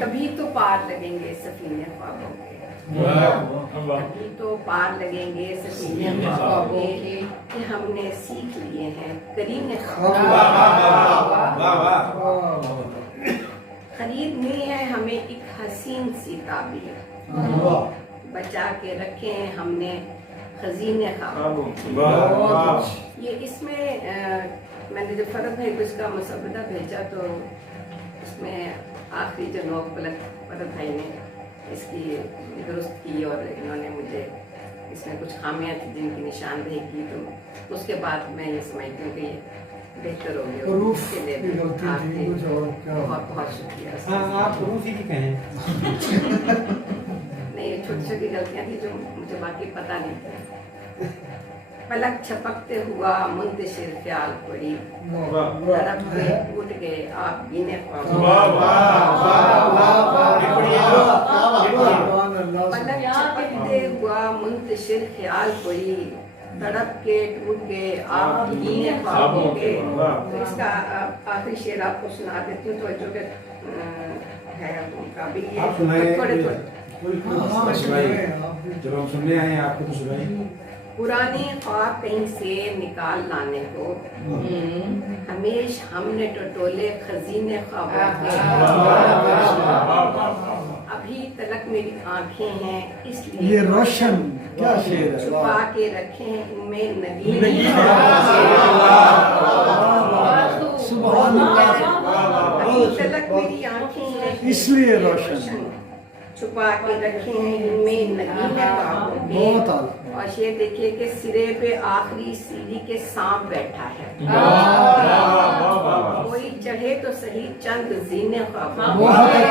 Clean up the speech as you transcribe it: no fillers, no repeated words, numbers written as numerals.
کبھی تو پار لگیں گے سفینے خوابوں کے، کبھی تو پار لگیں گے سفینے خوابوں کے، کہ ہم نے سیکھ لیے ہیں کرینے خریدنی ہے ہمیں ایک حسین سی تعبیر، بچا کے رکھے ہیں ہم نے خزینے خوابوں کے۔ یہ اس میں میں نے جب فرد بھائی کو اس کا مسودہ بھیجا تو اس میں آخری جو نوک پلک فرد بھائی نے اس کی درست کی، اور انہوں نے مجھے اس میں کچھ خامیاں تھیں جن کی نشاندہی کی، تو اس کے بعد میں یہ سمجھتی ہوں کہ یہ بہتر ہو گیا۔ اس کے لیے بہت بہت شکریہ۔ آپ روسی کی کہیں نہیں، چھوٹی چھوٹی غلطیاں تھیں جو مجھے باقی پتہ نہیں تھا۔ پلک چھپکتے ہوا منتشر خیال پڑی، طرف گئے ٹوٹ گئے آپ گینے خوابوں، پلک چھپکتے ہوا منتشر خیال پڑی، تڑپ کے ٹوٹ گئے آپ گینے خوابوں کے۔ اس کا آخری شعر آپ کو سنا دیتی ہوں، توجہ کے ہے قابل، یہ تھوڑے تھوڑے۔ جب ہم سننے آئے آپ کو تو سنائیں۔ پرانے خواب کہیں سے نکال لانے کو، ہمیش ہم نے ٹٹولے خزینے خوابوں کے، ابھی تلک میری آنکھیں ہیں اس لیے یہ روشن کیا شعر ہے، چھپا کے رکھے ہیں ان میں نگین، سبحان اللہ، ابھی تلک میری آنکھیں ہیں اس لیے روشن، چھپا کے رکھے ہیں ان میں نگین خوابوں کے۔ بہت اعلیٰ۔ اور یہ دیکھیے کہ سرے پہ آخری سیڑھی کے سانپ بیٹھا ہے، کوئی چڑھے تو صحیح چند زینے خوابوں کے۔